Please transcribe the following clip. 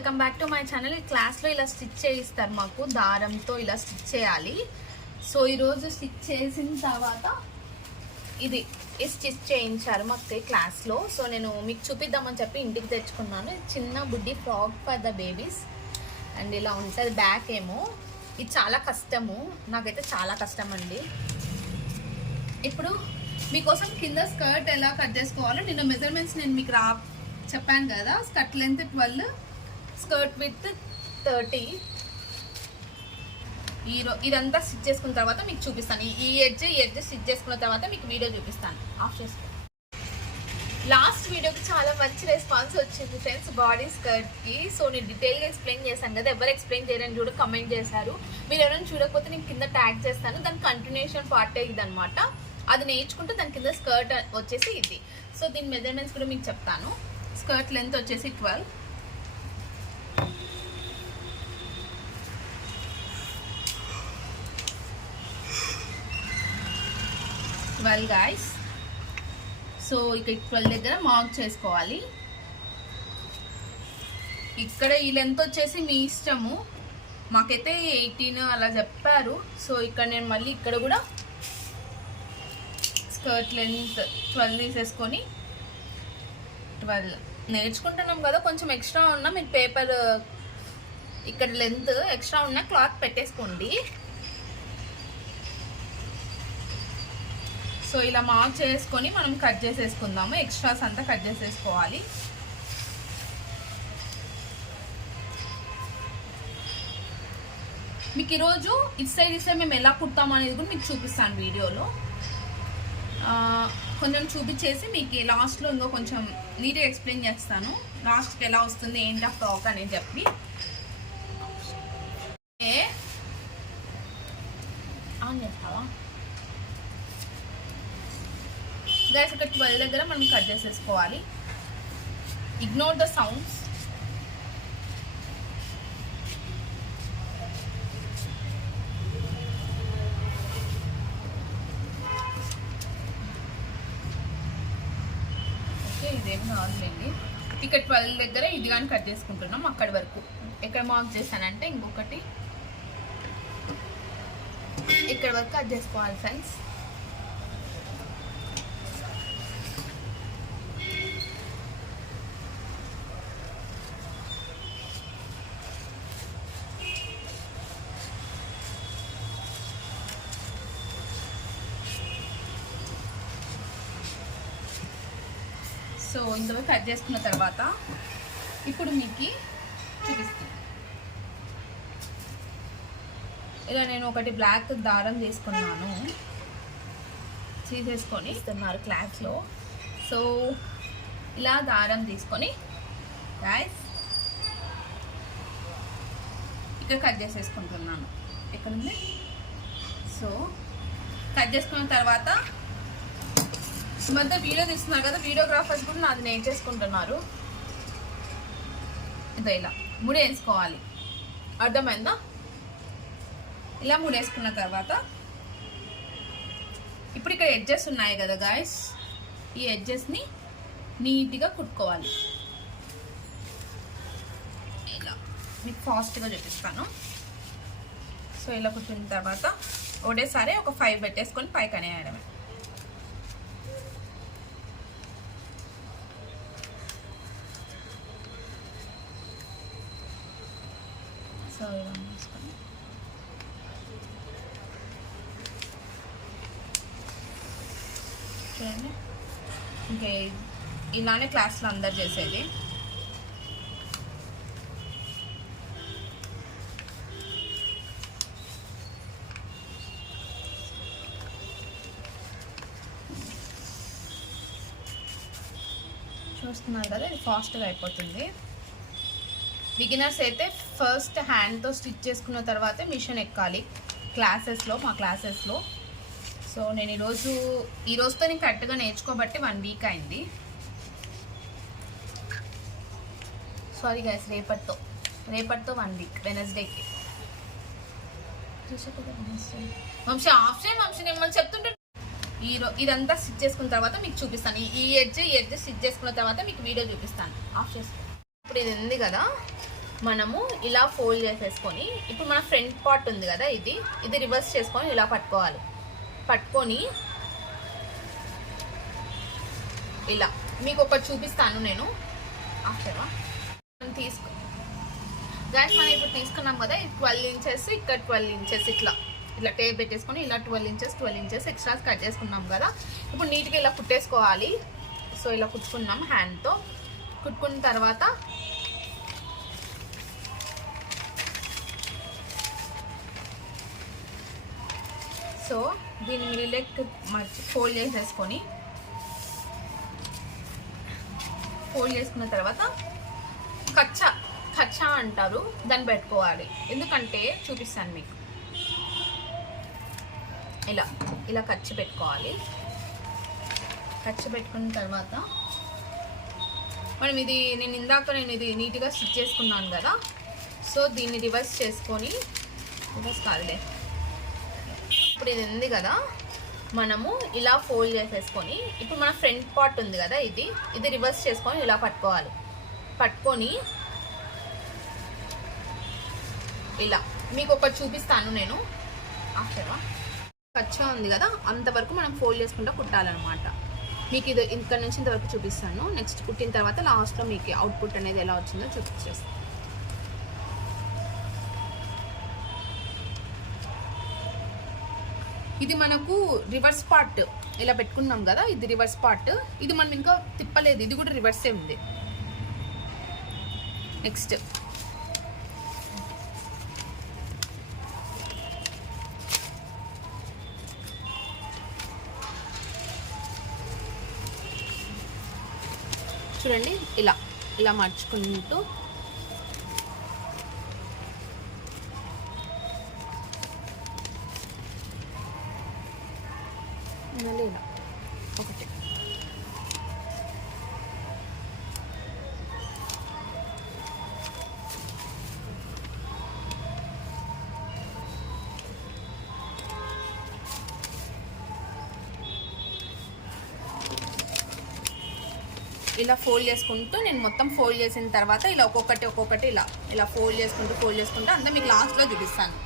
Welcome back to my channel. ఈ క్లాస్లో ఇలా స్టిచ్ చేయిస్తారు, మాకు దారంతో ఇలా స్టిచ్ చేయాలి. సో ఈరోజు స్టిచ్ చేసిన తర్వాత ఇది స్టిచ్ చేయించారు మాకు క్లాస్లో. సో నేను మీకు చూపిద్దామని చెప్పి ఇంటికి తెచ్చుకున్నాను. చిన్న బుడ్డి frock for the babies and ఇలా ఉంటుంది. బ్యాక్ ఏమో ఇది చాలా కష్టము, నాకైతే చాలా కష్టం అండి. ఇప్పుడు మీకోసం కింద స్కర్ట్ ఎలా కట్ చేసుకోవాలో నిన్న మెజర్మెంట్స్ నేను మీకు చెప్పాను కదా. Skirt length 12, skirt with 30. ఇదంతా స్టిచ్ చేసుకున్న తర్వాత మీకు చూపిస్తాను. ఈ ఎడ్జ్ స్టిచ్ చేసుకున్న తర్వాత మీకు వీడియో చూపిస్తాను. ఆఫ్ చేసుకో. లాస్ట్ వీడియోకి చాలా మంచి రెస్పాన్స్ వచ్చింది ఫ్రెండ్స్, బాడీ స్కర్ట్కి. సో నేను డీటెయిల్గా ఎక్స్ప్లెయిన్ చేశాను కదా, ఎవరు ఎక్స్ప్లెయిన్ చేయరని చూడ కమెంట్ చేశారు. మీరు ఎవరైనా చూడకపోతే నేను కింద ట్యాగ్ చేస్తాను. దాని కంటిన్యూషన్ పార్టే ఇది అనమాట. అది నేర్చుకుంటే దాని కింద స్కర్ట్ వచ్చేసి ఇది. సో దీని మెజర్మెంట్స్ కూడా మీకు చెప్తాను. స్కర్ట్ లెంత్ వచ్చేసి 12, గాయ్స్. సో ఇక్కడ 12 దగ్గర మార్క్ చేసుకోవాలి. ఇక్కడ ఈ లెంత్ వచ్చేసి మీ ఇష్టము, మాకైతే 18 అలా చెప్పారు. సో ఇక్కడ నేను మళ్ళీ ఇక్కడ కూడా స్కర్ట్ లెంత్ 12 తీసేసుకొని 12 నేర్చుకుంటున్నాం కదా, కొంచెం ఎక్స్ట్రా ఉన్నా మీకు పేపర్ ఇక్కడ లెంత్ ఎక్స్ట్రా ఉన్న క్లాత్ పెట్టేసుకోండి. సో ఇలా మార్క్ చేసుకొని మనం కట్ చేసేసుకుందాము. ఎక్స్ట్రాస్ అంతా కట్ చేసేసుకోవాలి. మీకు ఈరోజు ఇటు సైడ్ మేము ఎలా కుడతాము అనేది కూడా మీకు చూపిస్తాను వీడియోలో. కొంచెం చూపించేసి మీకు లాస్ట్లో ఇంకో కొంచెం నీట్గా ఎక్స్ప్లెయిన్ చేస్తాను. లాస్ట్కి ఎలా వస్తుంది ఏంటి ఆ ఫ్రాక్ అనేది చెప్పి. ఆన్ చేస్తావా గైస్? ఇక్కడ 12 దగ్గర మనం కట్ చేసేసుకోవాలి. Ignore the sounds. ఇదేం కావాలండి. ఇక్కడ 12 దగ్గర ఇది కానీ కట్ చేసుకుంటున్నాం అక్కడి వరకు. ఎక్కడ మార్క్ చేశానంటే ఇంకొకటి ఇక్కడ వరకు కట్ చేసుకోవాలి ఫ్రెండ్స్. సో ఇంతవరకు కట్ చేసుకున్న తర్వాత ఇప్పుడు మీకు చూపిస్తాను. ఇలా నేను ఒకటి బ్లాక్ దారం తీసుకున్నాను, తీసేసుకొని ఇస్తున్నారు క్లాస్లో. సో ఇలా దారం తీసుకొని గైస్ ఇక్కడ కట్ చేసేసుకుంటున్నాను. ఎక్కడుంది? సో కట్ చేసుకున్న తర్వాత ఈ మధ్య వీడియో తీస్తున్నారు కదా, వీడియోగ్రాఫర్స్ కూడా నాది నేర్చేసుకుంటున్నారు. ఇదో ఇలా ముడేసుకోవాలి, అర్థమైందా? ఇలా ముడేసుకున్న తర్వాత ఇప్పుడు ఇక్కడ ఎడ్జెస్ ఉన్నాయి కదా గాయస్, ఈ ఎడ్జెస్ని నీట్గా కుట్టుకోవాలి. ఇలా మీకు ఫాస్ట్గా చూపిస్తాను. సో ఇలా కుట్టిన తర్వాత ఒకటేసారి ఒక 5 పెట్టేసుకొని పైకి అనేయడమే. సో ఇలా వేసుకొని చూడండి. ఇంకే ఇలానే క్లాస్లో అందరు చేసేది. చూస్తున్నారు కదా, ఇది ఫాస్ట్గా అయిపోతుంది. బిగినర్స్ అయితే ఫస్ట్ హ్యాండ్తో స్టిచ్ చేసుకున్న తర్వాతే మిషన్ ఎక్కాలి క్లాసెస్లో, మా క్లాసెస్లో. సో నేను ఈరోజుతో నేను కరెక్ట్గా నేర్చుకోబట్టి 1 వీక్ అయింది. సారీ గైస్, రేపటితో 1 వీక్, వెనస్డేకి. వంశీ ఆప్షన్ వంశీ నేను మళ్ళీ చెప్తుంటే ఇదంతా స్టిచ్ చేసుకున్న తర్వాత మీకు చూపిస్తాను. ఈ ఎడ్జ్ స్టిచ్ చేసుకున్న తర్వాత మీకు వీడియో చూపిస్తాను. ఆఫ్ చేసుకో. ఇప్పుడు ఇది ఉంది కదా, మనము ఇలా ఫోల్డ్ చేసేసుకొని ఇప్పుడు మన ఫ్రంట్ పార్ట్ ఉంది కదా, ఇది రివర్స్ చేసుకొని ఇలా పట్టుకొని ఇలా మీకు ఒకటి చూపిస్తాను నేను ఆఫ్టర్గా. గైస్ మనం ఇప్పుడు తీసుకున్నాం కదా, 12 ఇంచెస్ ఇక్కడ 12 ఇంచెస్ ఇట్లా టేప్ పెట్టేసుకొని ఇలా 12 ఇంచెస్ ఎక్స్ట్రాస్ కట్ చేసుకున్నాం కదా. ఇప్పుడు నీట్గా ఇలా కుట్టేసుకోవాలి. సో ఇలా కుట్టుకున్నాం హ్యాండ్తో. కుట్టుకున్న తర్వాత సో దీన్ని మిడిల్ ఫోల్డ్ చేసుకున్న తర్వాత కచ్చా అంటారు, దాన్ని పెట్టుకోవాలి. ఎందుకంటే చూపిస్తాను మీకు. ఇలా కచ్చి పెట్టుకోవాలి. కచ్చి పెట్టుకున్న తర్వాత మనం నేను ఇది నీట్గా స్టిచ్ చేసుకున్నాను కదా. సో దీన్ని రివర్స్ చేసుకొని, రివర్స్ కాదులే, ఇప్పుడు ఇది ఉంది కదా, మనము ఇలా ఫోల్డ్ చేసేసుకొని ఇప్పుడు మన ఫ్రంట్ పార్ట్ ఉంది కదా, ఇది రివర్స్ చేసుకొని ఇలా పట్టుకొని ఇలా మీకు ఒకటి చూపిస్తాను నేను ఆఫ్టర్గా. కచ్చా ఉంది కదా, అంతవరకు మనం ఫోల్డ్ చేసుకుంటూ కుట్టాలన్నమాట. మీకు ఇది ఇక్కడ నుంచి ఇంతవరకు చూపిస్తాను. నెక్స్ట్ కుట్టిన తర్వాత లాస్ట్లో మీకు అవుట్పుట్ అనేది ఎలా వచ్చిందో చూపించేస్తాను. ఇది మనకు రివర్స్ పార్ట్ ఇలా పెట్టుకున్నాం కదా, ఇది రివర్స్ పార్ట్. ఇది మనం ఇంకా తిప్పలేదు, ఇది కూడా రివర్సే ఉంది. నెక్స్ట్ చూడండి, ఇలా మార్చుకుంటూ మళ్ళీ ఇలా ఒకటి. ఇలా ఫోల్డ్ చేసుకుంటూ నేను మొత్తం ఫోల్డ్ చేసిన తర్వాత ఇలా ఒక్కొక్కటి ఇలా ఫోల్డ్ చేసుకుంటూ అంతా మీకు లాస్ట్లో చూపిస్తాను.